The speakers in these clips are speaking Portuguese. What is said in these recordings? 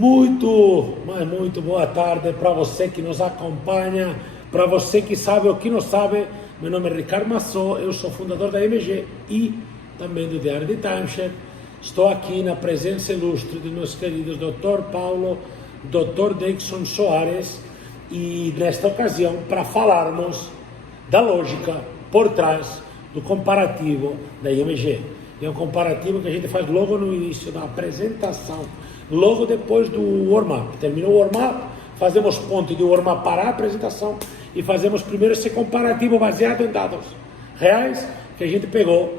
Mas muito boa tarde para você que nos acompanha, para você que sabe ou que não sabe. Meu nome é Ricardo Massot, eu sou fundador da MG e também do Diário de Timeshare. Estou aqui na presença ilustre de meus queridos Dr. Paulo, Dr. Dixon Soares, e nesta ocasião para falarmos da lógica por trás do comparativo da IMG. É um comparativo que a gente faz logo no início da apresentação, logo depois do warm-up. Terminou o warm-up, fazemos ponto de warm-up para a apresentação e fazemos primeiro esse comparativo baseado em dados reais que a gente pegou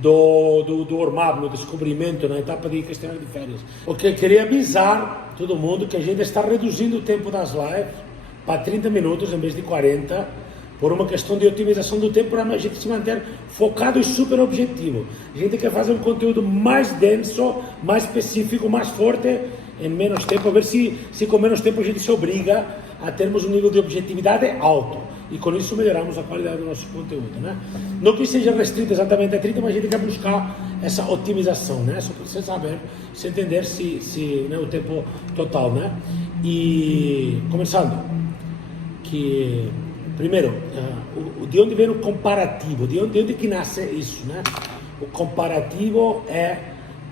do warm-up, no descobrimento, na etapa de questionário de férias. O que eu queria avisar todo mundo que a gente está reduzindo o tempo das lives para 30 minutos em vez de 40, por uma questão de otimização do tempo, para a gente se manter focado e super objetivo. A gente quer fazer um conteúdo mais denso, mais específico, mais forte, em menos tempo, ver se com menos tempo a gente se obriga a termos um nível de objetividade alto. E com isso melhoramos a qualidade do nosso conteúdo, né? Não que seja restrito exatamente a 30, mas a gente quer buscar essa otimização, né? Só para você saber, você entender se né, o tempo total, né? E começando, que primeiro, de onde vem o comparativo? De onde que nasce isso, né? O comparativo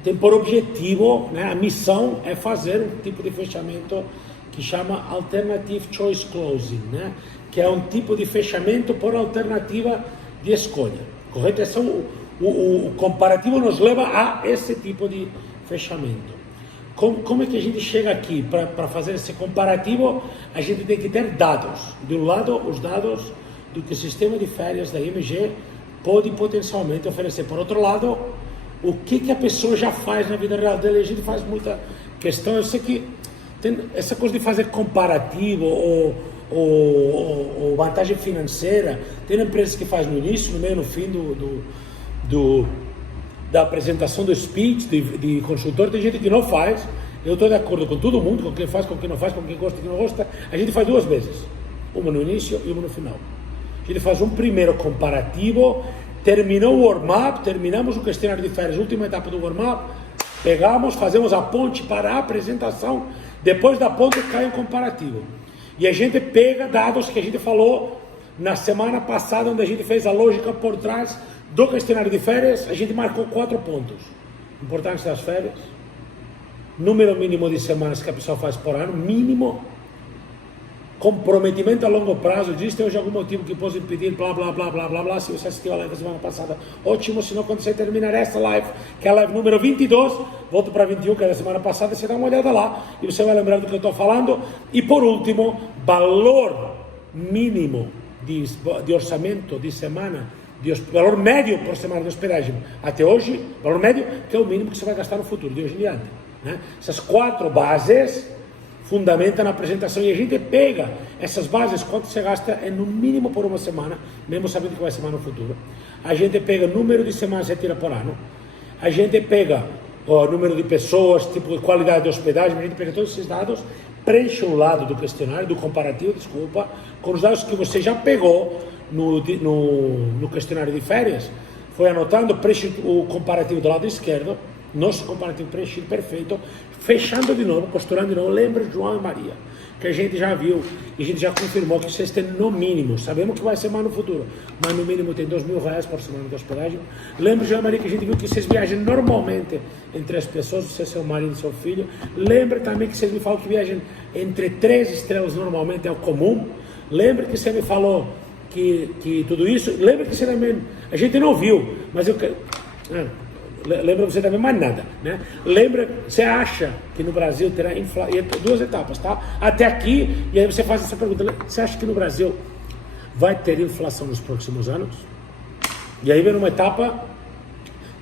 tem por objetivo, né? A missão é fazer um tipo de fechamento que chama Alternative Choice Closing, né? Que é um tipo de fechamento por alternativa de escolha, correto? Esse o comparativo nos leva a esse tipo de fechamento. Como é que a gente chega aqui para fazer esse comparativo? A gente tem que ter dados. De um lado, os dados do que o sistema de férias da IMG pode potencialmente oferecer. Por outro lado, o que a pessoa já faz na vida real dela. A gente faz muita questão. Eu sei que tem essa coisa de fazer comparativo ou vantagem financeira. Tem empresas que fazem no início, no meio, no fim da apresentação do speech, de consultor. Tem gente que não faz. Eu estou de acordo com todo mundo, com quem faz, com quem não faz, com quem gosta, com quem não gosta. A gente faz duas vezes, uma no início e uma no final. A gente faz um primeiro comparativo, terminou o warm-up, terminamos o questionário de férias, última etapa do warm-up, pegamos, fazemos a ponte para a apresentação, depois da ponte cai um comparativo. E a gente pega dados que a gente falou na semana passada, onde a gente fez a lógica por trás do questionário de férias. A gente marcou 4 pontos: importância das férias, número mínimo de semanas que a pessoa faz por ano, mínimo, comprometimento a longo prazo. Existe hoje algum motivo que possa impedir, blá blá blá blá blá blá. Se você assistiu a live da semana passada, ótimo. Se não, quando você terminar essa live, que é a live número 22, volto para 21, que é da semana passada, você dá uma olhada lá e você vai lembrar do que eu estou falando. E por último, valor mínimo de orçamento de semana, valor médio por semana de hospedagem até hoje, valor médio, que é o mínimo que você vai gastar no futuro, de hoje em diante, né? Essas 4 bases fundamentam a apresentação, e a gente pega essas bases, quanto você gasta no mínimo por uma semana, mesmo sabendo que vai ser mais no futuro. A gente pega o número de semanas que você tira por ano, a gente pega o número de pessoas, tipo de qualidade de hospedagem, a gente pega todos esses dados, preenche o lado do questionário, do comparativo, com os dados que você já pegou no questionário de férias, foi anotando, preenche o comparativo do lado esquerdo, nosso comparativo preenchido, perfeito, fechando de novo, costurando de novo. Lembra João e Maria, que a gente já viu e a gente já confirmou que vocês têm no mínimo, sabemos que vai ser mais no futuro, mas no mínimo tem R$2.000 por semana de hospedagem. Lembra João e Maria, que a gente viu que vocês viajam normalmente entre as pessoas, você, seu marido e seu filho. Lembra também que vocês me falam que viajam entre 3 estrelas normalmente, é o comum. Lembra que você me falou que tudo isso, lembra que você também, a gente não viu, mas lembra você também mais nada, né? Lembra, você acha que no Brasil terá inflação, 2 etapas, tá? Até aqui, e aí você faz essa pergunta: você acha que no Brasil vai ter inflação nos próximos anos? E aí vem uma etapa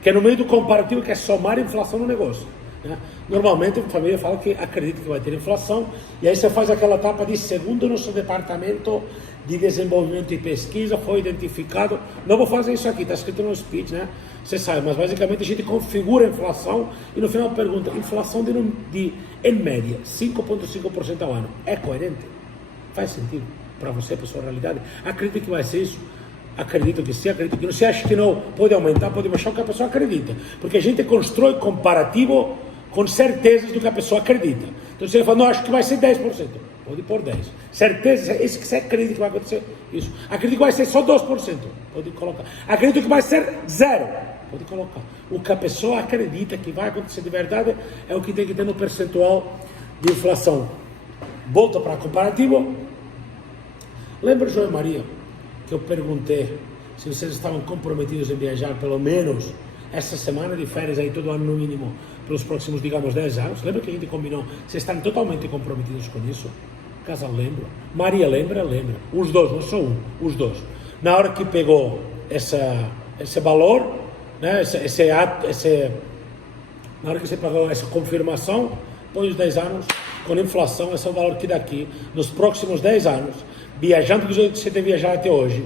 que é no meio do comparativo, que é somar a inflação no negócio, né? Normalmente a família fala que acredita que vai ter inflação, e aí você faz aquela etapa de: segundo o nosso departamento de desenvolvimento e pesquisa, foi identificado. Não vou fazer isso aqui, está escrito no speech, né? Você sabe, mas basicamente a gente configura a inflação e no final pergunta: inflação em média 5,5% ao ano, é coerente? Faz sentido para você, para sua realidade? Acredita que vai ser isso? Acredito que sim, acredito que não. Você acha que não? Pode aumentar, pode baixar, o que a pessoa acredita, porque a gente constrói comparativo com certezas do que a pessoa acredita. Então você fala, não, acho que vai ser 10%. Pode pôr 10%. Certeza, esse que você acredita que vai acontecer isso. Acredito que vai ser só 2%. Pode colocar. Acredito que vai ser 0%. Pode colocar. O que a pessoa acredita que vai acontecer de verdade é o que tem que ter no percentual de inflação. Volta para comparativo. Lembra, João e Maria, que eu perguntei se vocês estavam comprometidos em viajar pelo menos essa semana de férias aí todo ano no mínimo pelos próximos, digamos, 10 anos? Lembra que a gente combinou? Vocês estão totalmente comprometidos com isso? O casal lembra? Maria lembra? Lembra. Os dois, não só um, os dois. Na hora que pegou esse valor, né, na hora que você pagou essa confirmação, depois de 10 anos, com inflação, esse é o valor que daqui, nos próximos 10 anos, viajando do jeito que você tem viajado até hoje,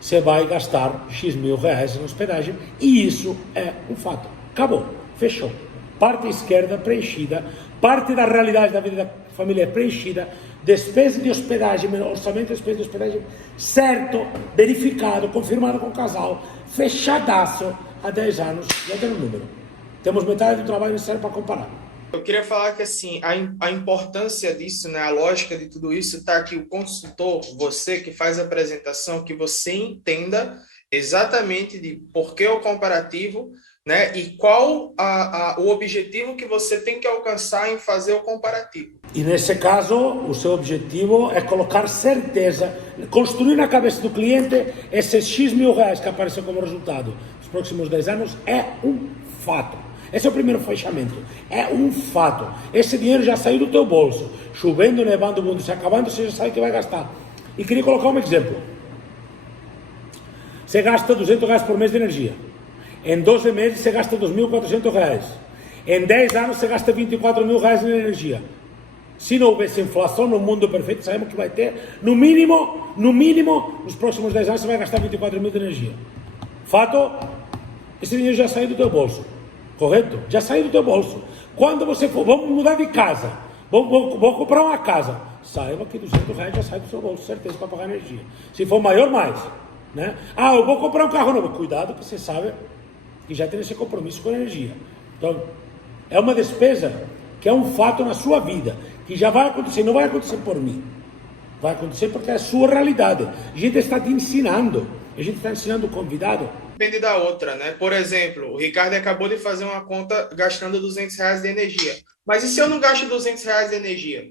você vai gastar X mil reais em hospedagem, e isso é um fato. Acabou, fechou. Parte esquerda preenchida, parte da realidade da vida da família preenchida, despesa de hospedagem, orçamento de despesa de hospedagem certo, verificado, confirmado com o casal, fechadaço há 10 anos, já tem um número. Temos metade do trabalho necessário para comparar. Eu queria falar que assim, a importância disso, né, a lógica de tudo isso está que o consultor, você que faz a apresentação, que você entenda exatamente de por que o comparativo, né, e qual o objetivo que você tem que alcançar em fazer o comparativo. E nesse caso, o seu objetivo é colocar certeza, construir na cabeça do cliente esses X mil reais que apareceu como resultado nos próximos 10 anos é um fato. Esse é o primeiro fechamento. É um fato. Esse dinheiro já saiu do teu bolso. Chovendo, nevando, o mundo se acabando, você já sabe que vai gastar. E queria colocar um exemplo. Você gasta 200 reais por mês de energia. Em 12 meses você gasta 2.400 reais. Em 10 anos você gasta 24 mil reais em energia. Se não houvesse inflação no mundo perfeito, sabemos que vai ter, no mínimo, nos próximos 10 anos você vai gastar 24 mil de energia. Fato, esse dinheiro já saiu do teu bolso. Correto? Já saiu do teu bolso. Quando você for, vamos mudar de casa, vou comprar uma casa, saiba que 200 reais já sai do seu bolso, certeza, para pagar energia. Se for maior, mais. Né? Ah, eu vou comprar um carro novo. Cuidado, que você sabe que já tem esse compromisso com a energia. Então, é uma despesa que é um fato na sua vida, que já vai acontecer, não vai acontecer por mim. Vai acontecer porque é a sua realidade. A gente está te ensinando, a gente está ensinando o convidado. Depende da outra, né? Por exemplo, o Ricardo acabou de fazer uma conta gastando 200 reais de energia. Mas e se eu não gasto 200 reais de energia?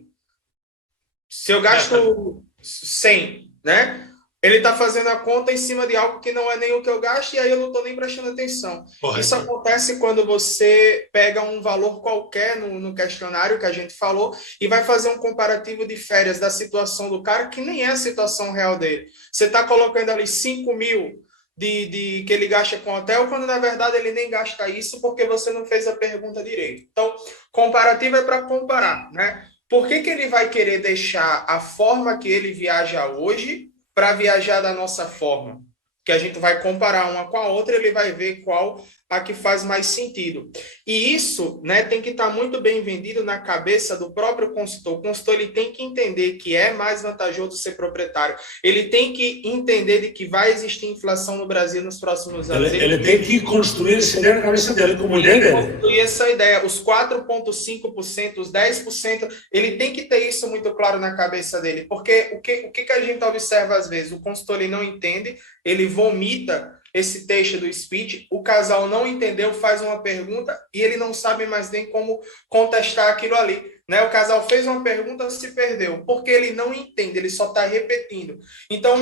Se eu gasto 100, né? Ele está fazendo a conta em cima de algo que não é nem o que eu gasto e aí eu não estou nem prestando atenção. Correto. Isso acontece quando você pega um valor qualquer no questionário que a gente falou e vai fazer um comparativo de férias da situação do cara que nem é a situação real dele. Você está colocando ali 5 mil que ele gasta com hotel, quando na verdade ele nem gasta isso porque você não fez a pergunta direito. Então, comparativo é para comparar, né? Por que ele vai querer deixar a forma que ele viaja hoje para viajar da nossa forma? Que a gente vai comparar uma com a outra, ele vai ver qual a que faz mais sentido. E isso, né, tem que estar muito bem vendido na cabeça do próprio consultor. O consultor ele tem que entender que é mais vantajoso ser proprietário. Ele tem que entender de que vai existir inflação no Brasil nos próximos anos. Ele tem que construir essa ideia na cabeça dele, como ideia dele. Construir essa ideia, os 4,5%, os 10%, ele tem que ter isso muito claro na cabeça dele. Porque o que a gente observa às vezes? O consultor ele não entende, ele vomita esse texto do speech, o casal não entendeu, faz uma pergunta e ele não sabe mais nem como contestar aquilo ali. Né? O casal fez uma pergunta, se perdeu, porque ele não entende, ele só está repetindo. Então,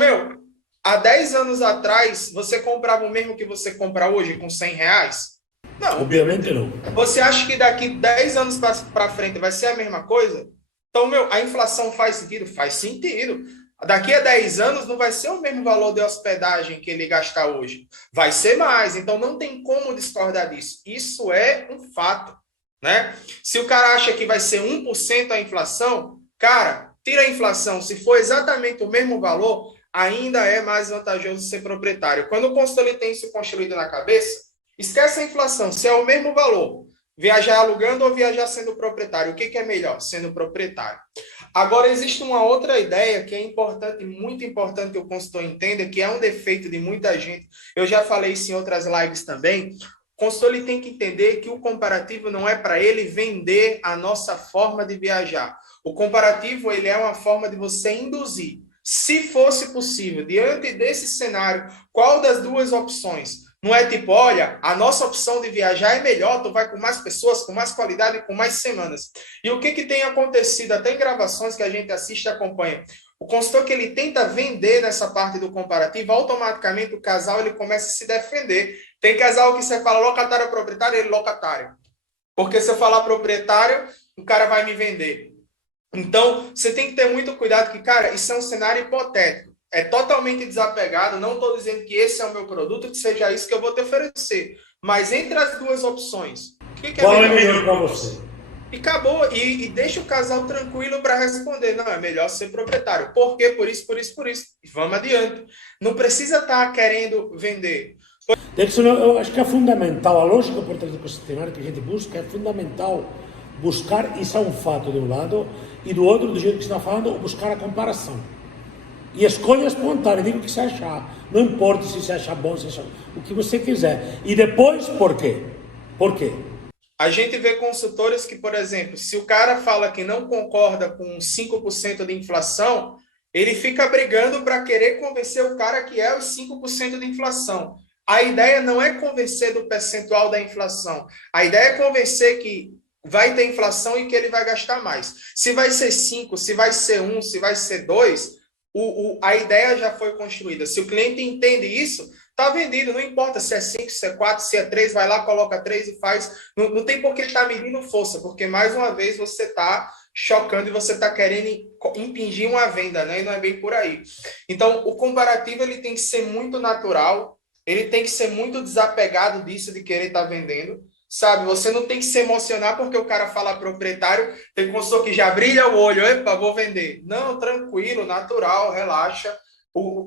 há 10 anos atrás, você comprava o mesmo que você compra hoje com 100 reais? Não. Obviamente não. Você acha que daqui 10 anos para frente vai ser a mesma coisa? Então, a inflação faz sentido? Faz sentido. Daqui a 10 anos não vai ser o mesmo valor de hospedagem que ele gasta hoje. Vai ser mais. Então não tem como discordar disso. Isso é um fato, né? Se o cara acha que vai ser 1% a inflação, cara, tira a inflação. Se for exatamente o mesmo valor, ainda é mais vantajoso ser proprietário. Quando o consultor tem isso construído na cabeça, esquece a inflação. Se é o mesmo valor, viajar alugando ou viajar sendo proprietário, o que é melhor? Sendo proprietário. Agora, existe uma outra ideia que é importante, muito importante que o consultor entenda, que é um defeito de muita gente. Eu já falei isso em outras lives também. O consultor ele tem que entender que o comparativo não é para ele vender a nossa forma de viajar. O comparativo ele é uma forma de você induzir. Se fosse possível, diante desse cenário, qual das duas opções? Não é tipo, olha, a nossa opção de viajar é melhor, tu vai com mais pessoas, com mais qualidade, com mais semanas. E o que tem acontecido, até em gravações que a gente assiste e acompanha? O consultor que ele tenta vender nessa parte do comparativo, automaticamente o casal ele começa a se defender. Tem casal que você fala locatário ou proprietário, ele locatário. Porque se eu falar proprietário, o cara vai me vender. Então, você tem que ter muito cuidado que, cara, isso é um cenário hipotético. É totalmente desapegado, não estou dizendo que esse é o meu produto, que seja isso que eu vou te oferecer. Mas entre as duas opções, o que qual é melhor para você? E acabou, e deixa o casal tranquilo para responder. Não, é melhor ser proprietário. Por quê? Por isso, por isso, por isso. Vamos adiante. Não precisa estar querendo vender. Eu acho que é fundamental, a lógica por trás do questionário que a gente busca, é fundamental buscar, isso é um fato de um lado, e do outro, do jeito que você está falando, buscar a comparação. E escolha espontânea, diga o que você achar. Não importa se você achar bom, se achar o que você quiser. E depois, por quê? Por quê? A gente vê consultores que, por exemplo, se o cara fala que não concorda com 5% de inflação, ele fica brigando para querer convencer o cara que é os 5% de inflação. A ideia não é convencer do percentual da inflação. A ideia é convencer que vai ter inflação e que ele vai gastar mais. Se vai ser 5, se vai ser 1, se vai ser 2, a ideia já foi construída. Se o cliente entende isso, está vendido. Não importa se é 5, se é 4, se é 3, vai lá, coloca 3 e faz. Não tem por que estar medindo força, porque mais uma vez você está chocando e você está querendo impingir uma venda, né? E não é bem por aí. Então, o comparativo ele tem que ser muito natural, ele tem que ser muito desapegado disso de querer estar vendendo. Sabe, você não tem que se emocionar porque o cara fala proprietário, tem consultor que já brilha o olho, epa, vou vender. Não, tranquilo, natural, relaxa.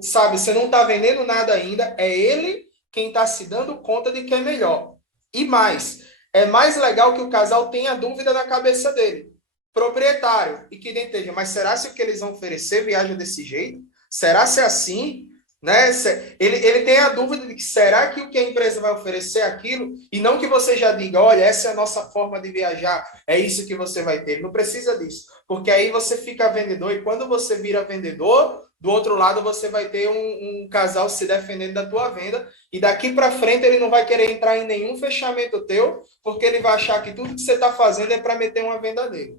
Sabe, você não está vendendo nada ainda, é ele quem está se dando conta de que é melhor. E mais, é mais legal que o casal tenha dúvida na cabeça dele. Proprietário, e que enteja, mas será se o que eles vão oferecer viaja desse jeito? Será se é assim? Né? Ele tem a dúvida de que será que o que a empresa vai oferecer é aquilo, e não que você já diga, olha, essa é a nossa forma de viajar, é isso que você vai ter. Ele não precisa disso, porque aí você fica vendedor, e quando você vira vendedor, do outro lado você vai ter um casal se defendendo da tua venda, e daqui para frente ele não vai querer entrar em nenhum fechamento teu, porque ele vai achar que tudo que você está fazendo é para meter uma venda dele.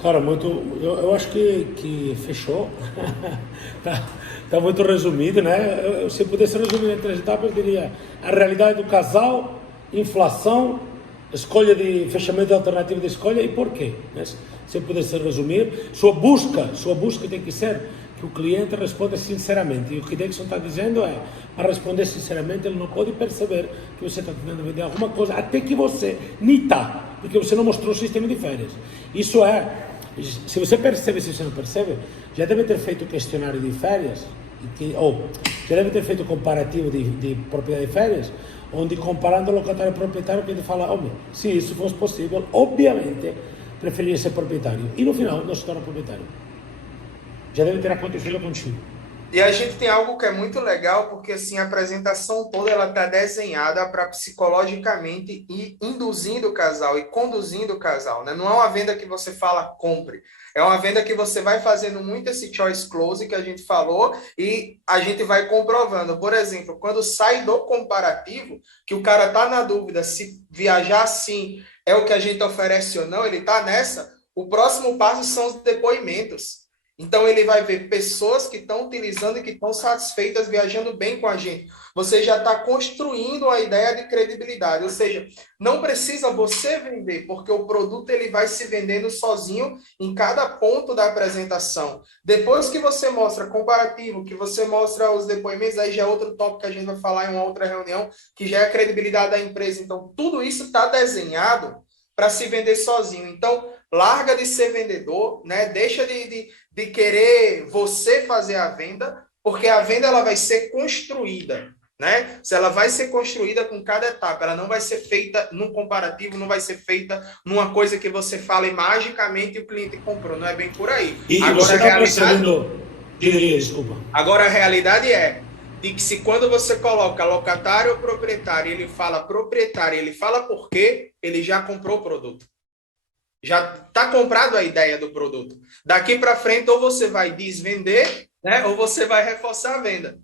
Cara, eu acho que fechou. Tá muito resumido, né? Se pudesse resumir em 3 etapas, eu diria a realidade do casal, inflação, escolha de fechamento alternativo de escolha e porquê. Né? Se eu pudesse resumir, sua busca tem que ser que o cliente responda sinceramente. E o que Dexon está dizendo é, para responder sinceramente, ele não pode perceber que você está tentando vender alguma coisa, até que você nem está, porque você não mostrou o sistema de férias. Isso é, se você percebe, se você não percebe, já deve ter feito questionário de férias, ou já deve ter feito comparativo de propriedade de férias, onde comparando locatário e proprietário, que ele fala, se isso fosse possível, obviamente, preferiria ser proprietário. E no final, não se torna proprietário. Já deve ter acontecido contigo. E a gente tem algo que é muito legal, porque assim, a apresentação toda ela está desenhada para psicologicamente ir induzindo o casal e conduzindo o casal, né? Não é uma venda que você fala compre, é uma venda que você vai fazendo muito esse choice close que a gente falou e a gente vai comprovando. Por exemplo, quando sai do comparativo, que o cara está na dúvida se viajar assim é o que a gente oferece ou não, ele está nessa, o próximo passo são os depoimentos. Então, ele vai ver pessoas que estão utilizando e que estão satisfeitas viajando bem com a gente. Você já está construindo a ideia de credibilidade. Ou seja, não precisa você vender, porque o produto ele vai se vendendo sozinho em cada ponto da apresentação. Depois que você mostra comparativo, que você mostra os depoimentos, aí já é outro tópico que a gente vai falar em uma outra reunião, que já é a credibilidade da empresa. Então, tudo isso está desenhado para se vender sozinho. Então, larga de ser vendedor, né? Deixa de querer você fazer a venda, porque a venda ela vai ser construída, né? Se ela vai ser construída com cada etapa, ela não vai ser feita num comparativo, não vai ser feita numa coisa que você fala e magicamente o cliente comprou, não é bem por aí. E agora você está percebendo... Desculpa. Agora a realidade é, de que se quando você coloca locatário ou proprietário, ele fala proprietário, ele fala por quê, ele já comprou o produto. Já está comprado a ideia do produto. Daqui para frente, ou você vai desvender, né, ou você vai reforçar a venda.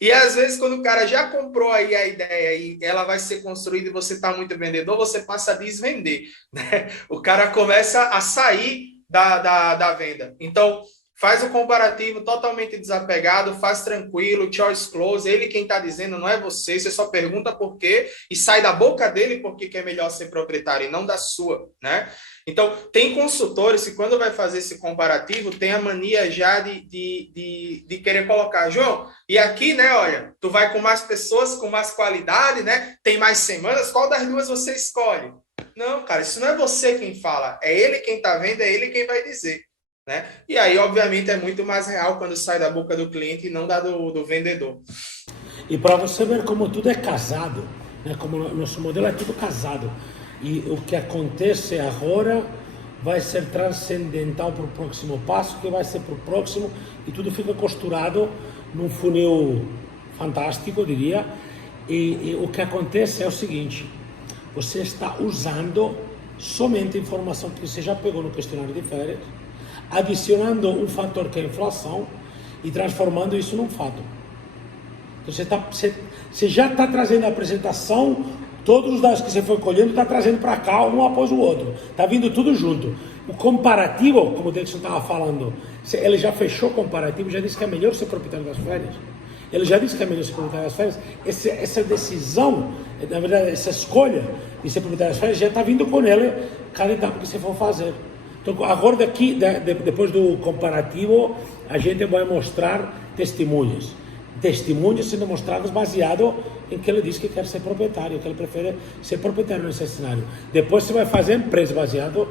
E às vezes, quando o cara já comprou aí a ideia e ela vai ser construída e você está muito vendedor, você passa a desvender. Né? O cara começa a sair da venda. Então, faz o comparativo totalmente desapegado, faz tranquilo, choice close. Ele quem está dizendo não é você, você só pergunta por quê e sai da boca dele porque que é melhor ser proprietário e não da sua, né? Então, tem consultores que quando vai fazer esse comparativo, tem a mania já de querer colocar, João, e aqui, né, olha, tu vai com mais pessoas, com mais qualidade, né, tem mais semanas, qual das duas você escolhe? Não, cara, isso não é você quem fala, é ele quem tá vendo, é ele quem vai dizer, né? E aí, obviamente, é muito mais real quando sai da boca do cliente e não da do vendedor. E para você ver como tudo é casado, né, como o nosso modelo é tudo casado, e o que acontece agora vai ser transcendental para o próximo passo, que vai ser para o próximo, e tudo fica costurado num funil fantástico, eu diria. E o que acontece é o seguinte: você está usando somente a informação que você já pegou no questionário de férias, adicionando um fator que é a inflação e transformando isso num fato. Então você já está trazendo a apresentação, todos os dados que você foi colhendo, está trazendo para cá um após o outro. Está vindo tudo junto. O comparativo, como o Dexon estava falando, ele já fechou o comparativo, já disse que é melhor ser proprietário das férias. Ele já disse que é melhor ser proprietário das férias. Essa decisão, na verdade, essa escolha de ser proprietário das férias já está vindo com ele cada etapa que você for fazer. Então, agora daqui, depois do comparativo, a gente vai mostrar testemunhos sendo mostrados baseado em que ele diz que quer ser proprietário, que ele prefere ser proprietário nesse cenário. Depois você vai fazer a empresa baseado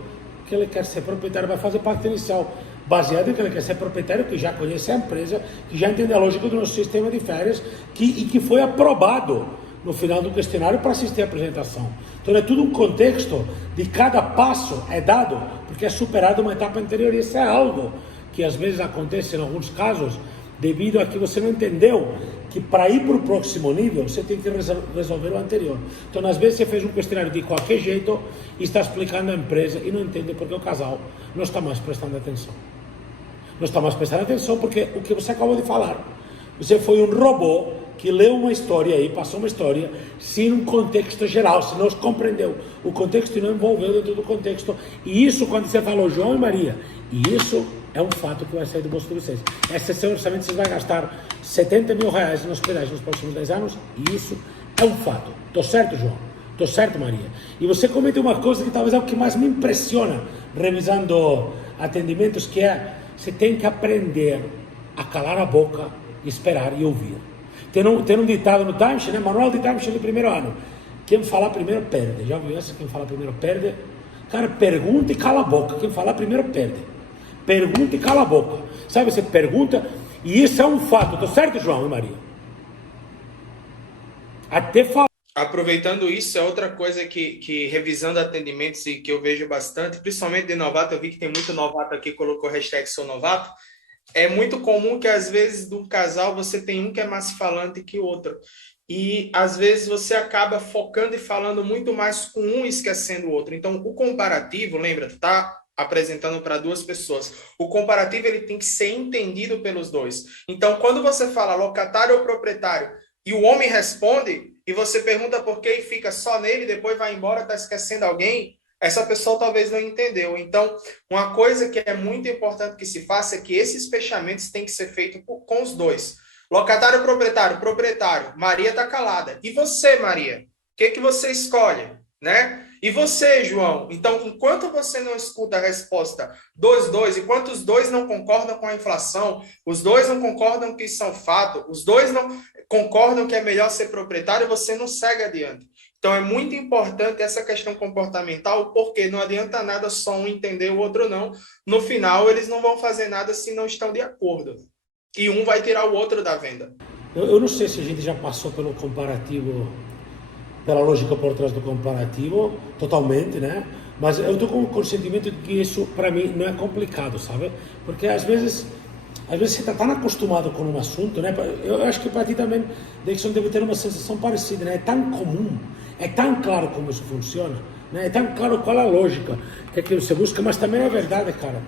que ele quer ser proprietário, vai fazer parte inicial baseado em que ele quer ser proprietário, que já conhece a empresa, que já entende a lógica do nosso sistema de férias e que foi aprovado no final do questionário para assistir à apresentação. Então é tudo um contexto de cada passo é dado, porque é superado uma etapa anterior, e isso é algo que às vezes acontece em alguns casos, devido a que você não entendeu que para ir para o próximo nível, você tem que resolver o anterior. Então, às vezes, você fez um questionário de qualquer jeito e está explicando a empresa e não entende porque o casal não está mais prestando atenção. Não está mais prestando atenção porque o que você acabou de falar, você foi um robô que leu uma história aí, passou uma história, sem um contexto geral, se não compreendeu o contexto e não envolveu dentro do contexto. E isso, quando você falou João e Maria, e isso é um fato que vai sair do bolso de vocês. Esse seu orçamento, vocês vão gastar 70 mil reais na hospedagem nos próximos 10 anos, e isso é um fato. Estou certo, João? Estou certo, Maria? E você comentou uma coisa que talvez é o que mais me impressiona, revisando atendimentos, que é, você tem que aprender a calar a boca, esperar e ouvir. Tem um ditado no timeshare, né? Manual de timeshare do primeiro ano. Quem falar primeiro perde. Já ouviu essa? Quem falar primeiro perde? Cara, pergunta e cala a boca. Quem falar primeiro perde. Pergunta e cala a boca. Sabe, você pergunta, e isso é um fato. Tô certo, João e Maria? Até falar. Aproveitando isso, é outra coisa que revisando atendimentos e que eu vejo bastante, principalmente de novato, eu vi que tem muito novato aqui que colocou hashtag sou novato. É muito comum que às vezes de um casal você tem um que é mais falante que o outro. E às vezes você acaba focando e falando muito mais com um e esquecendo o outro. Então, o comparativo, lembra, tá apresentando para duas pessoas. O comparativo ele tem que ser entendido pelos dois. Então, quando você fala locatário ou proprietário e o homem responde e você pergunta por quê e fica só nele, depois vai embora, está esquecendo alguém, essa pessoa talvez não entendeu. Então, uma coisa que é muito importante que se faça é que esses fechamentos têm que ser feitos com os dois. Locatário ou proprietário? Proprietário. Maria está calada. E você, Maria? O que você escolhe? Né? E você, João? Então, enquanto você não escuta a resposta dos dois, enquanto os dois não concordam com a inflação, os dois não concordam que isso é um fato, os dois não concordam que é melhor ser proprietário, você não segue adiante. Então, é muito importante essa questão comportamental, porque não adianta nada só um entender o outro não. No final, eles não vão fazer nada se não estão de acordo. E um vai tirar o outro da venda. Eu não sei se a gente já passou pelo comparativo, pela lógica por trás do comparativo, totalmente, né? Mas eu estou com o sentimento de que isso, para mim, não é complicado, sabe? Porque, às vezes, às vezes você está tão acostumado com um assunto, né? Eu acho que para ti também, Dixon, deve ter uma sensação parecida, né? É tão comum, é tão claro como isso funciona, né? É tão claro qual é a lógica que aquilo você busca, mas também é verdade, cara,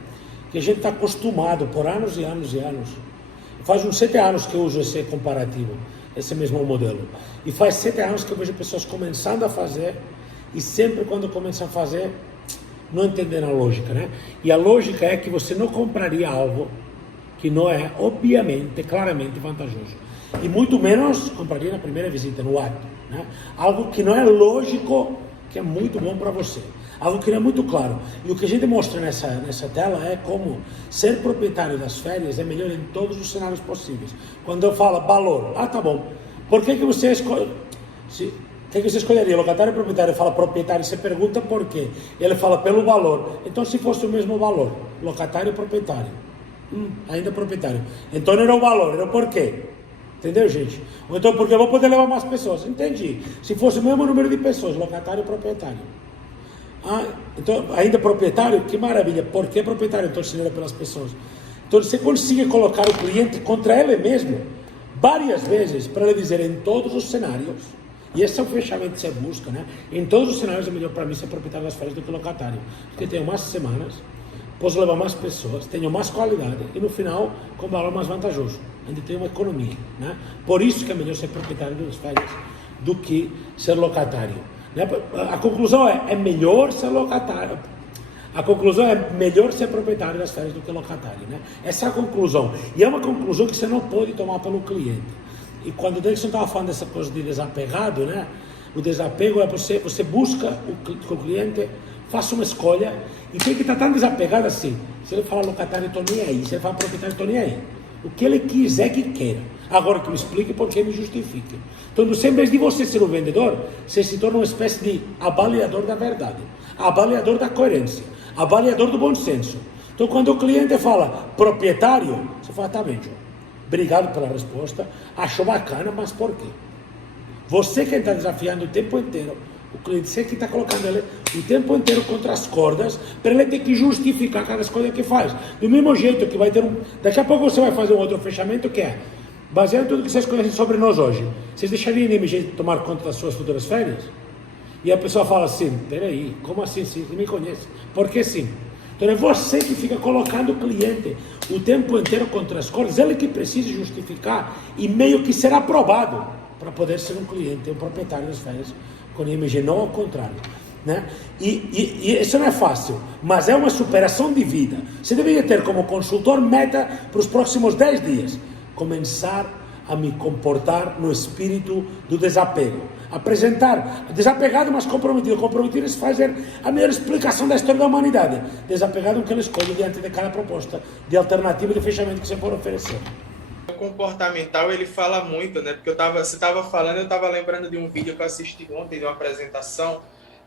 que a gente está acostumado por anos e anos e anos. Faz uns 7 anos que eu uso esse comparativo, esse mesmo modelo. E faz 7 anos que eu vejo pessoas começando a fazer, e sempre quando começam a fazer, não entendendo a lógica, né? E a lógica é que você não compraria algo que não é, obviamente, claramente vantajoso. E muito menos compraria na primeira visita, no ato, né? Algo que não é lógico, que é muito bom para você. Algo que não é muito claro. E o que a gente mostra nessa tela é como ser proprietário das férias é melhor em todos os cenários possíveis. Quando eu falo valor, tá bom. Por que você escolhe? O que você escolheria? Locatário ou proprietário? Fala proprietário, você pergunta por quê. Ele fala pelo valor. Então, se fosse o mesmo valor, locatário ou proprietário? Ainda proprietário. Então, não era o valor, era o porquê. Entendeu, gente? Ou então, porque eu vou poder levar mais pessoas. Entendi. Se fosse o mesmo número de pessoas, locatário ou proprietário? Então, ainda proprietário? Que maravilha. Por que proprietário? Então, se não era pelas pessoas. Então, você consegue colocar o cliente contra ele mesmo várias vezes para ele dizer em todos os cenários. E esse é o fechamento que você busca, né? Em todos os cenários é melhor para mim ser proprietário das férias do que locatário. Porque tenho mais semanas, posso levar mais pessoas, tenho mais qualidade e no final com valor mais vantajoso. Ainda tem uma economia, né? Por isso que é melhor ser proprietário das férias do que ser locatário, né? A conclusão é melhor ser locatário. A conclusão é melhor ser proprietário das férias do que locatário, né? Essa é a conclusão. E é uma conclusão que você não pode tomar pelo cliente. E quando o Dixon estava falando dessa coisa de desapegado, né? O desapego é você busca que o cliente faça uma escolha e tem que estar tão desapegado assim. Se ele falar locatário, eu estou nem aí. Se ele falar proprietário, eu estou nem aí. O que ele quiser que queira. Agora que me explique por que me justifique. Então, em vez de você ser o vendedor, você se torna uma espécie de avaliador da verdade, avaliador da coerência, avaliador do bom senso. Então, quando o cliente fala proprietário, você fala, tá bem, João. Obrigado pela resposta, achou bacana, mas por quê? Você que está desafiando o tempo inteiro, o cliente, você que está colocando ele o tempo inteiro contra as cordas, para ele ter que justificar cada escolha que faz. Do mesmo jeito que vai ter daqui a pouco você vai fazer um outro fechamento que é, baseado em tudo que vocês conhecem sobre nós hoje, vocês deixariam de MG tomar conta das suas futuras férias? E a pessoa fala assim, peraí, como assim, sim, você me conhece? Por que sim? Então é você que fica colocando o cliente o tempo inteiro contra as cordas, ele que precisa justificar e meio que ser aprovado para poder ser um cliente, um proprietário das férias com IMG, não ao contrário, né? E isso não é fácil, mas é uma superação de vida. Você deveria ter como consultor meta para os próximos 10 dias, começar a me comportar no espírito do desapego. Apresentar, desapegado mas comprometido. Comprometido é fazer a melhor explicação da história da humanidade. Desapegado é o que ele escolhe diante de cada proposta de alternativa de fechamento que você pode oferecer. O comportamental, ele fala muito, né? Porque você estava falando, eu estava lembrando de um vídeo que eu assisti ontem, de uma apresentação,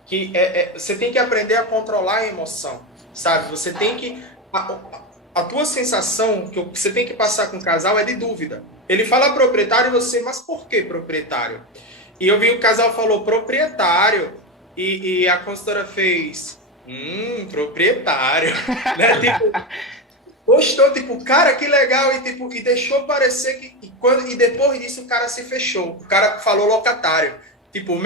que você tem que aprender a controlar a emoção, sabe? Você tem que... A tua sensação que você tem que passar com o casal é de dúvida. Ele fala proprietário, você, mas por que proprietário? E eu vi o casal falou proprietário, e a consultora fez, proprietário, né? Tipo, gostou, tipo, cara, que legal, e deixou parecer que, e depois disso o cara se fechou, o cara falou locatário, tipo,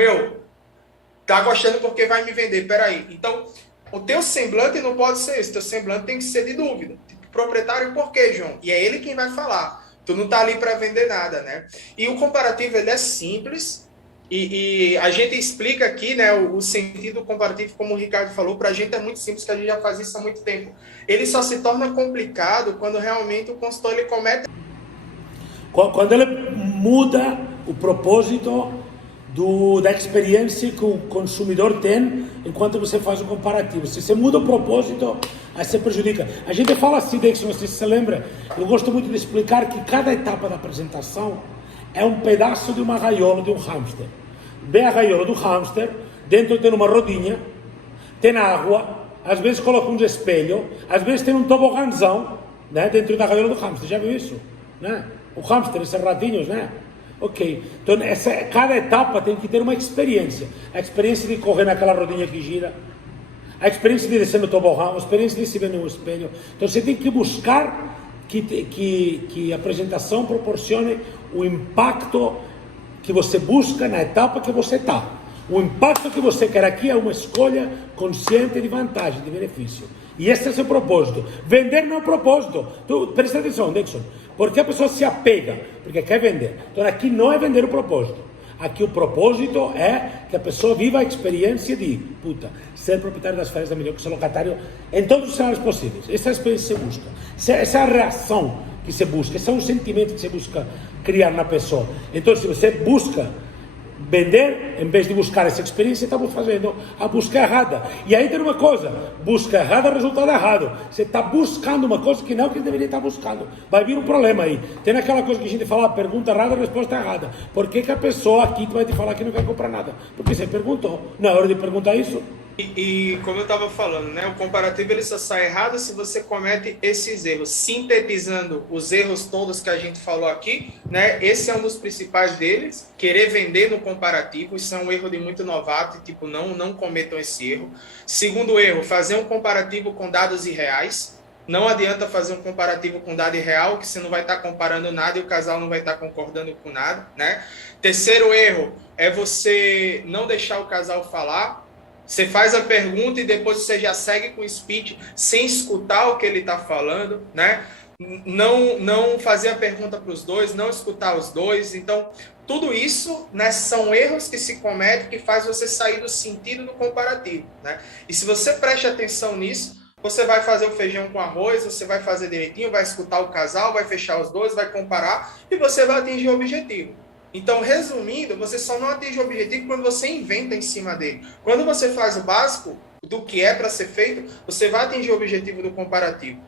tá gostando porque vai me vender, peraí. Então, o teu semblante não pode ser esse, teu semblante tem que ser de dúvida. Tipo, proprietário por quê, João? E é ele quem vai falar. Tu não tá ali para vender nada, né? E o comparativo, ele é simples, e a gente explica aqui, né, o sentido comparativo, como o Ricardo falou, para a gente é muito simples, que a gente já faz isso há muito tempo. Ele só se torna complicado quando realmente o consultor ele comete... Quando ele muda o propósito da experiência que o consumidor tem enquanto você faz o comparativo. Se você muda o propósito, aí você prejudica. A gente fala assim, Dixon, não sei se você lembra, eu gosto muito de explicar que cada etapa da apresentação é um pedaço de uma gaiola de um hamster. Vem a gaiola do hamster, dentro tem uma rodinha, tem água, às vezes coloca um espelho, às vezes tem um tobogãzão, né, dentro da gaiola do hamster. Já viu isso? Né? O hamster, esses ratinhos, né? Ok. Então, cada etapa tem que ter uma experiência. A experiência de correr naquela rodinha que gira, a experiência de descer no tobogã, a experiência de se ver no espelho. Então, você tem que buscar que a apresentação proporcione o impacto que você busca na etapa que você está. O impacto que você quer aqui é uma escolha consciente de vantagem, de benefício. E esse é o seu propósito. Vender não é o propósito. Presta atenção, Dixon. Por que a pessoa se apega? Porque quer vender. Então aqui não é vender o propósito. Aqui o propósito é que a pessoa viva a experiência de, ser proprietário das férias da melhor, que ser locatário em todos os cenários possíveis. Essa é a experiência que se busca. Essa é a reação que se busca. Esse é um sentimento que se busca criar na pessoa. Então, se você busca vender, em vez de buscar essa experiência, estamos fazendo a busca errada. E aí tem uma coisa, busca errada, resultado errado. Você está buscando uma coisa que não é o que deveria estar buscando. Vai vir um problema aí. Tem aquela coisa que a gente fala, pergunta errada, resposta errada. Por que a pessoa aqui vai te falar que não quer comprar nada? Porque você perguntou. Na hora de perguntar isso... E como eu estava falando, né, o comparativo ele só sai errado se você comete esses erros. Sintetizando os erros todos que a gente falou aqui, né, esse é um dos principais deles, querer vender no comparativo. Isso é um erro de muito novato, e, tipo, não cometam esse erro. Segundo erro, fazer um comparativo com dados irreais. Não adianta fazer um comparativo com dado irreal, que você não vai estar comparando nada e o casal não vai estar concordando com nada, né? Terceiro erro é você não deixar o casal falar. Você faz a pergunta e depois você já segue com o speech sem escutar o que ele está falando, né? Não fazer a pergunta para os dois, não escutar os dois. Então, tudo isso, né, são erros que se cometem que faz você sair do sentido do comparativo, né? E se você preste atenção nisso, você vai fazer o feijão com arroz, você vai fazer direitinho, vai escutar o casal, vai fechar os dois, vai comparar e você vai atingir o objetivo. Então, resumindo, você só não atinge o objetivo quando você inventa em cima dele. Quando você faz o básico do que é para ser feito, você vai atingir o objetivo do comparativo.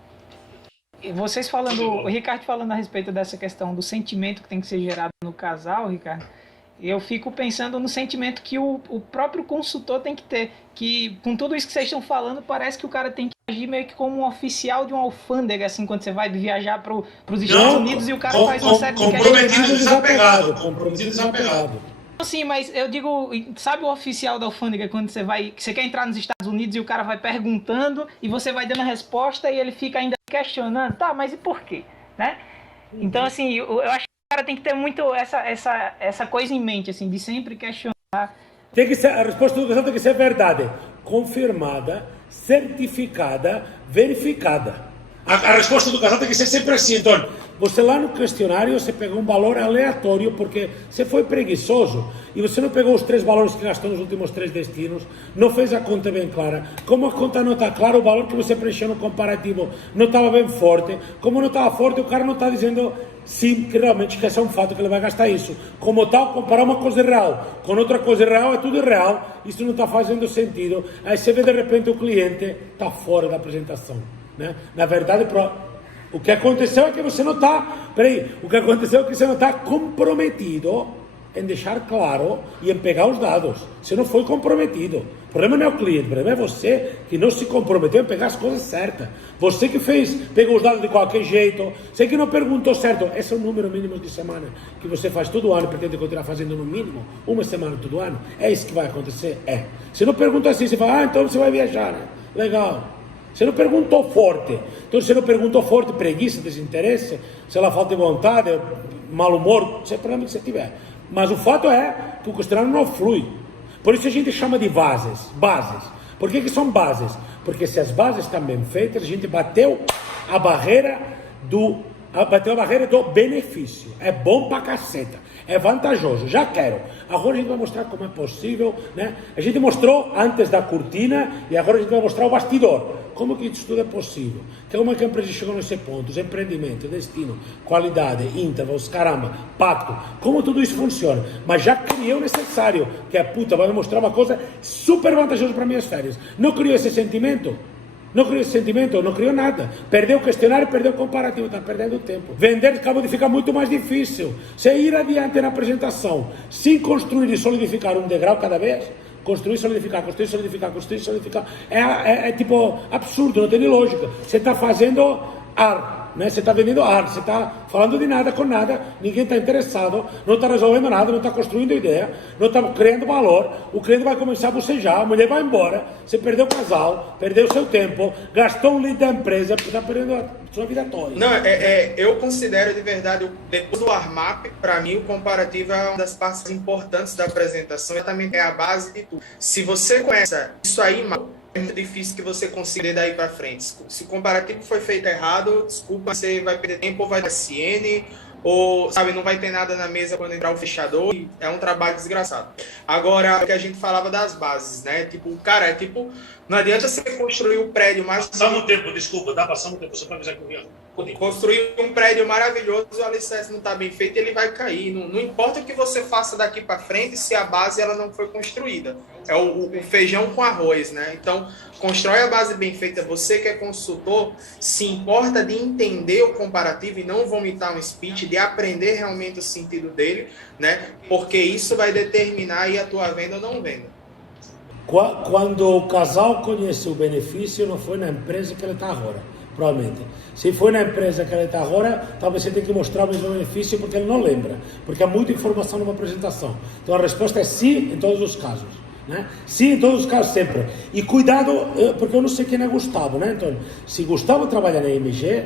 E vocês falando, o Ricardo falando a respeito dessa questão do sentimento que tem que ser gerado no casal, Ricardo, eu fico pensando no sentimento que o próprio consultor tem que ter, que com tudo isso que vocês estão falando, parece que o cara tem que agir meio que como um oficial de uma alfândega, assim, quando você vai viajar para os Estados Unidos e o cara faz uma série de comprometido desapegado. Sim, mas eu digo, sabe o oficial da alfândega quando você quer entrar nos Estados Unidos e o cara vai perguntando e você vai dando a resposta e ele fica ainda questionando, tá, mas e por quê, né? Então, assim, eu acho que o cara tem que ter muito essa coisa em mente, assim, de sempre questionar. Tem que ser, a resposta do casal tem que ser verdade, confirmada, certificada, verificada. A resposta do casal tem que ser sempre assim. Então, você lá no questionário, você pegou um valor aleatório porque você foi preguiçoso e você não pegou os 3 valores que gastou nos últimos 3 destinos, não fez a conta bem clara. Como a conta não está clara, o valor que você preencheu no comparativo não estava bem forte. Como não estava forte, o cara não está dizendo sim, que realmente esquece um fato que ele vai gastar isso. Como tal, comparar uma coisa real com outra coisa real é tudo irreal. Isso não está fazendo sentido. Aí você vê de repente o cliente está fora da apresentação. Né? Na verdade, o que aconteceu é que você não está. O que aconteceu é que você não está comprometido em deixar claro e em pegar os dados. Você não foi comprometido. O problema não é o cliente, o problema é você que não se comprometeu em pegar as coisas certas. Você que pegou os dados de qualquer jeito, você que não perguntou certo. Esse é o número mínimo de semana que você faz todo ano, pretende continuar fazendo no mínimo uma semana todo ano. É isso que vai acontecer? É. Você não pergunta assim, você fala, então você vai viajar, né? Legal. Você não perguntou forte. Então, se você não perguntou forte, preguiça, desinteresse, se ela falta de vontade, mau humor, seja o problema que você tiver. Mas o fato é que o questionário não flui. Por isso a gente chama de bases. Por que são bases? Porque se as bases estão bem feitas, a gente bateu a barreira do benefício. É bom pra caceta. É vantajoso. Já quero. Agora a gente vai mostrar como é possível, né? A gente mostrou antes da cortina e agora a gente vai mostrar o bastidor. Como que isso tudo é possível? Como é que a empresa chegou nesse ponto? Os empreendimentos, destino, qualidade, intervalos, caramba, pacto. Como tudo isso funciona? Mas já criei o necessário, que é vai me mostrar uma coisa super vantajosa para minhas férias. Não criou esse sentimento? Não criou nada. Perdeu o questionário, perdeu o comparativo, está perdendo tempo. Vender acaba de ficar muito mais difícil. Você ir adiante na apresentação, sem construir e solidificar um degrau cada vez, construir, solidificar, é tipo absurdo, não tem lógica. Você está fazendo ar. né? Você está vendendo ar, você está falando de nada com nada, ninguém está interessado, não está resolvendo nada, não está construindo ideia, não está criando valor, o cliente vai começar a bocejar, a mulher vai embora, você perdeu o casal, perdeu o seu tempo, gastou um lead da empresa, está perdendo a sua vida toda. Não, eu considero de verdade, depois do warm-up, para mim o comparativo é uma das partes importantes da apresentação, exatamente é a base de tudo. Se você começa isso aí mal, é muito difícil que você consiga daí para frente. Se o comparativo foi feito errado, desculpa, você vai perder tempo ou vai dar CN, ou, sabe, não vai ter nada na mesa quando entrar o fechador, é um trabalho desgraçado. Agora, o que a gente falava das bases, né? Tipo, cara, não adianta você construir um prédio mais... Passamos o tempo, desculpa, tá passando o tempo, só para avisar que eu vinha. Construir um prédio maravilhoso, o alicerce não está bem feito, ele vai cair. Não importa o que você faça daqui para frente, se a base ela não foi construída. É o feijão com arroz, né? Então, constrói a base bem feita. Você que é consultor, se importa de entender o comparativo e não vomitar um speech, de aprender realmente o sentido dele, né? Porque isso vai determinar aí a tua venda ou não venda. Quando o casal conhece o benefício, não foi na empresa que ele está agora, provavelmente. Se foi na empresa que ele está agora, talvez você tenha que mostrar o mesmo benefício porque ele não lembra, porque há muita informação numa apresentação. Então a resposta é sim em todos os casos, né? Sim em todos os casos sempre. E cuidado, porque eu não sei quem é Gustavo, né? Então, se Gustavo trabalha na IMG,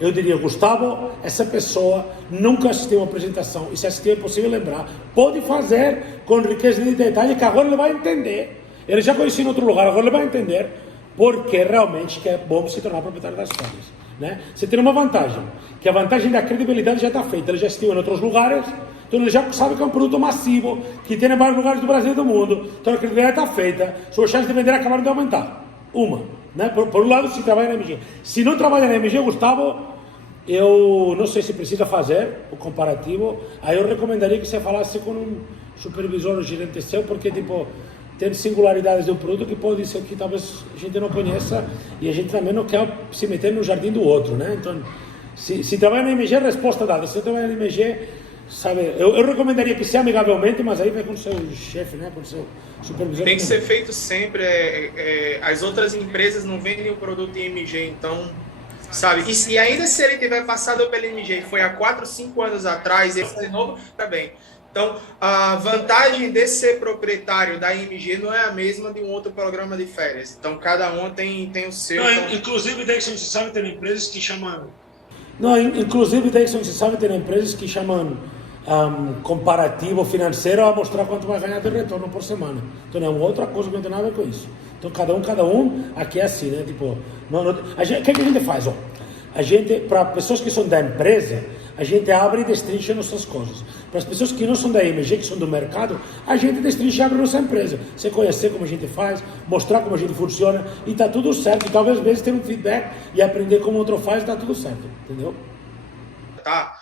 eu diria, Gustavo, essa pessoa nunca assistiu uma apresentação, e se assistiu é possível lembrar, pode fazer com riqueza de detalhe que agora ele vai entender. Ele já conhecia em outro lugar, agora ele vai entender porque realmente que é bom se tornar proprietário das coisas, né? Você tem uma vantagem, que a vantagem da credibilidade já está feita, ele já assistiu em outros lugares, então ele já sabe que é um produto massivo, que tem em vários lugares do Brasil e do mundo, então a credibilidade está feita, suas chances de vender acabaram de aumentar, né? Por um lado, se trabalha na MG. Se não trabalha na MG, Gustavo, eu não sei se precisa fazer o comparativo, aí eu recomendaria que você falasse com um supervisor ou gerente seu, porque tipo... tem singularidades do produto que pode ser que talvez a gente não conheça e a gente também não quer se meter no jardim do outro, né? Então, se trabalha na MG, resposta dada. Se trabalha na MG, sabe, eu recomendaria que seja amigavelmente, mas aí vai com o seu chefe, né? Com o seu supervisor. Tem que ser feito sempre. As outras empresas não vendem o produto em MG, então, sabe? E ainda se ele tiver passado pela MG e foi há 4, 5 anos atrás, ele de novo, tá bem. Então, a vantagem de ser proprietário da IMG não é a mesma de um outro programa de férias. Então, cada um tem o seu. Não, então... Inclusive, Dexon, você sabe, tem empresas que chamam... Não, inclusive, Dexon, você sabe, tem empresas que chamam comparativo financeiro a mostrar quanto vai ganhar de retorno por semana. Então, é uma outra coisa que não tem nada a ver com isso. Então, cada um, aqui é assim, né? Tipo, o que a gente faz? Ó, a gente, para pessoas que são da empresa, a gente abre e destrincha nossas coisas. Para as pessoas que não são da IMG, que são do mercado, a gente destrincha e abre nossa empresa. Você conhecer como a gente faz, mostrar como a gente funciona, e está tudo certo. E talvez às vezes ter um feedback e aprender como o outro faz, está tudo certo. Entendeu? Tá?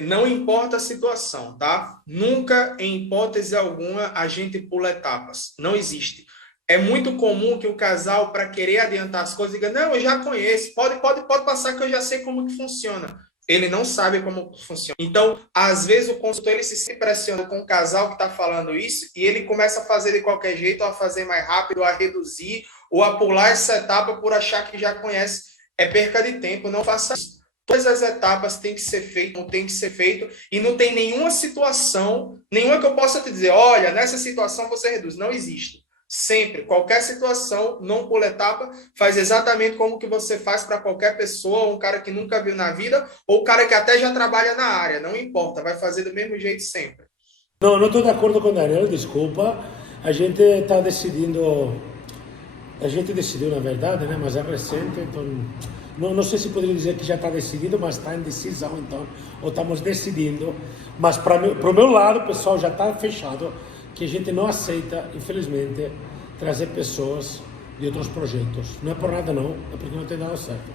Não importa a situação, tá? Nunca, em hipótese alguma, a gente pula etapas. Não existe. É muito comum que o casal, para querer adiantar as coisas, diga, não, eu já conheço, pode passar que eu já sei como que funciona. Ele não sabe como funciona. Então, às vezes, o consultor ele se impressiona com o casal que está falando isso e ele começa a fazer de qualquer jeito, ou a fazer mais rápido, ou a reduzir, ou a pular essa etapa por achar que já conhece. É perca de tempo, não faça isso. Todas as etapas têm que ser feitas, não tem que ser feito, e não tem nenhuma situação, nenhuma que eu possa te dizer, olha, nessa situação você reduz. Não existe. Sempre, qualquer situação, não pula etapa, faz exatamente como que você faz para qualquer pessoa, um cara que nunca viu na vida, ou um cara que até já trabalha na área, não importa, vai fazer do mesmo jeito sempre. Não estou de acordo com o Daniel, desculpa, a gente está decidindo, a gente decidiu na verdade, né, mas é recente, então não sei se poderia dizer que já está decidido, mas está em decisão, então, ou estamos decidindo, mas para o meu lado, o pessoal já está fechado, que a gente não aceita, infelizmente, trazer pessoas de outros projetos. Não é por nada não, é porque não tem dado certo.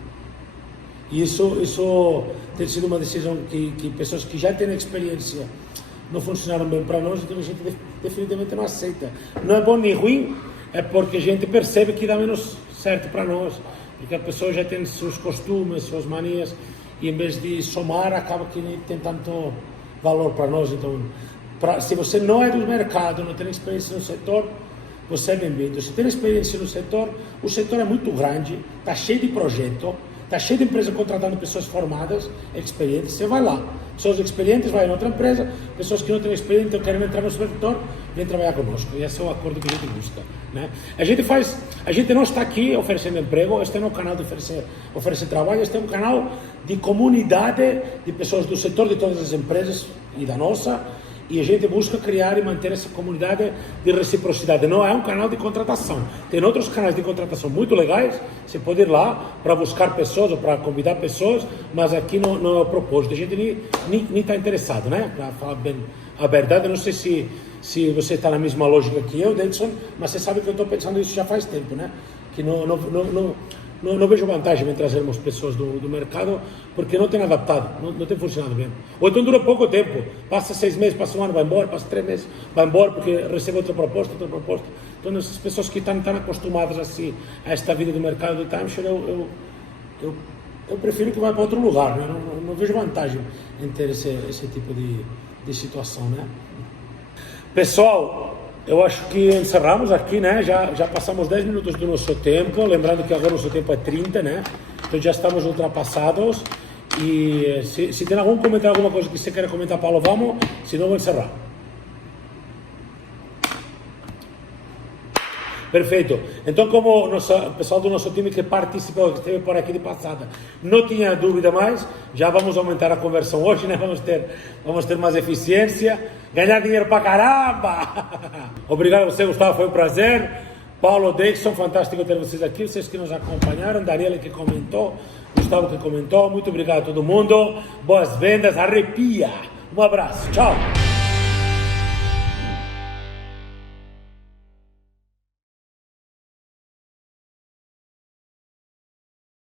E isso tem sido uma decisão que pessoas que já têm experiência não funcionaram bem para nós, então a gente definitivamente não aceita. Não é bom nem ruim, é porque a gente percebe que dá menos certo para nós, porque a pessoa já tem seus costumes, suas manias, e em vez de somar, acaba que nem tem tanto valor para nós. Então, se você não é do mercado, não tem experiência no setor, você é bem-vindo. Se tem experiência no setor, o setor é muito grande, está cheio de projeto, Está cheio de empresas contratando pessoas formadas, experientes, você vai lá. Pessoas experientes vai em outra empresa, pessoas que não têm experiência e querem entrar no setor, vem trabalhar conosco. E esse é o acordo que a gente busca, né? A gente não está aqui oferecendo emprego, este não é um canal de oferecer trabalho, este é um canal de comunidade de pessoas do setor de todas as empresas e da nossa, e a gente busca criar e manter essa comunidade de reciprocidade. Não é um canal de contratação. Tem outros canais de contratação muito legais, você pode ir lá para buscar pessoas ou para convidar pessoas, mas aqui não é o propósito. A gente nem está interessado, né? Para falar bem a verdade, eu não sei se você está na mesma lógica que eu, Davidson, mas você sabe que eu estou pensando isso já faz tempo, né? Que não vejo vantagem em trazermos pessoas do mercado porque não tem adaptado, não tem funcionado bem. Ou então dura pouco tempo, passa 6 meses, passa um ano, vai embora, passa 3 meses, vai embora porque recebe outra proposta. Então essas pessoas que estão acostumadas assim a esta vida do mercado do timeshare, eu prefiro que vá para outro lugar, né? Não vejo vantagem em ter esse tipo de situação, né? Pessoal, eu acho que encerramos aqui, né? Já passamos 10 minutos do nosso tempo, lembrando que agora o nosso tempo é 30, né? Então já estamos ultrapassados. E se tem algum comentário, alguma coisa que você queira comentar, Paulo, vamos, senão vou encerrar. Perfeito. Então, como o pessoal do nosso time que participou, que esteve por aqui de passada, não tinha dúvida mais, já vamos aumentar a conversão hoje, né? Vamos ter mais eficiência, ganhar dinheiro pra caramba! Obrigado a você, Gustavo, foi um prazer. Paulo, Davidson, fantástico ter vocês aqui, vocês que nos acompanharam, Daniela que comentou, Gustavo que comentou, muito obrigado a todo mundo, boas vendas, arrepia! Um abraço, tchau!